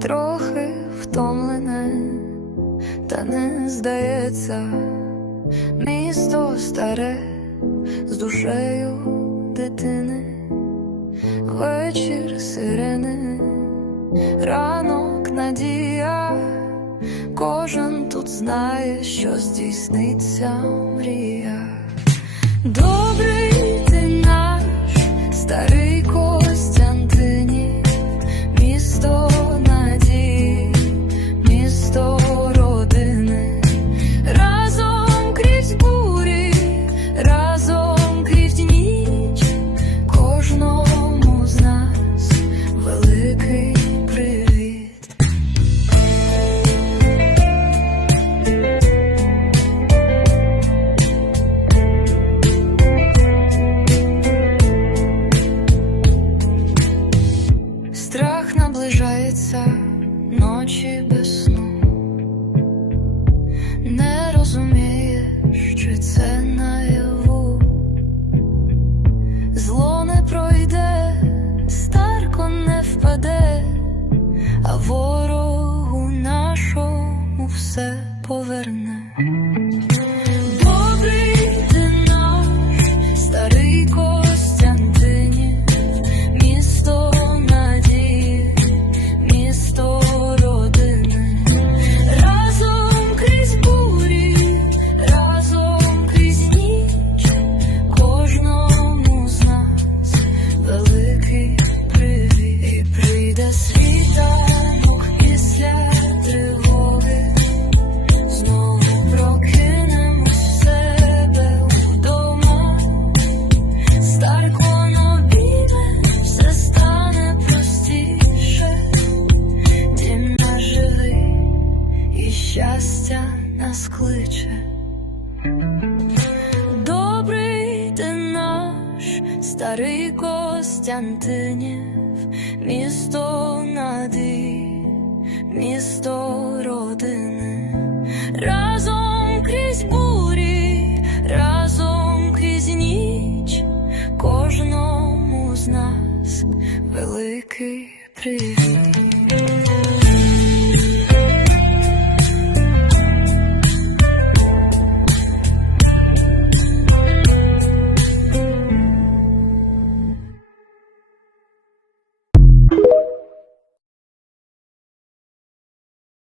трохи втомлене, та не здається, місто старе з душею дитини, вечір сирени, ранок надія, кожен тут знає, що здійсниться мрія. Добрий ти наш старий поверне. Добрий ти старий Костянтинів, місто надії, місто родини, разом крізь бурі, разом крізь ніч, кожному з нас великий привіт. Прийде світанок після нас. Добрий ти наш, старий Костянтинів, місто надій, місто родини, разом крізь бурі, разом крізь ніч, кожному з нас великий привіт.